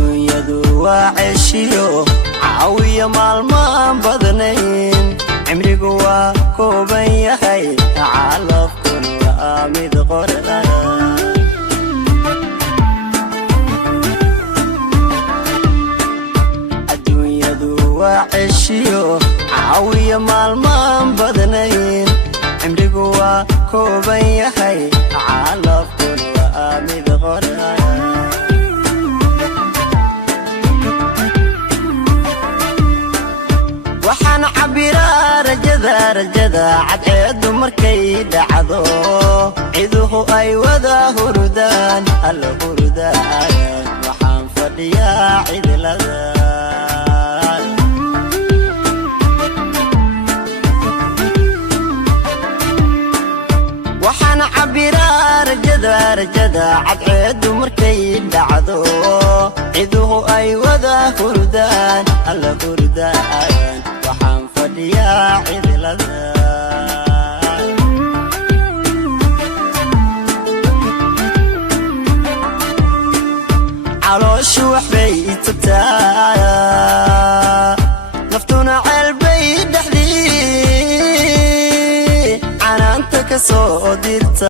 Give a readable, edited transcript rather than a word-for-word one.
adduunyadu waa ceshiyo caawiya maalmaan badnayn cimrigu waa kooban yahay calafkuna waa mid qoran adduunyadu waa ceshiyo caawiya maalmaan badnayn cimrigu waa kooban yahay calafkuna waa mid qoran waxaan cabiraa rajada cadceedu markay dhacdo ciduhu ay wada hurdaan alla hurdaan waxaan fadhiyaa cidlada waxaan cabiraa rajada cadceedu markay dhacdo ciduhu ay wada hurdaan alla hurdaan waxaan fadhiyaa cidlada calooshu waxbay tagtaa naftuna ceelbay dhexdii canaanta ka soo dirta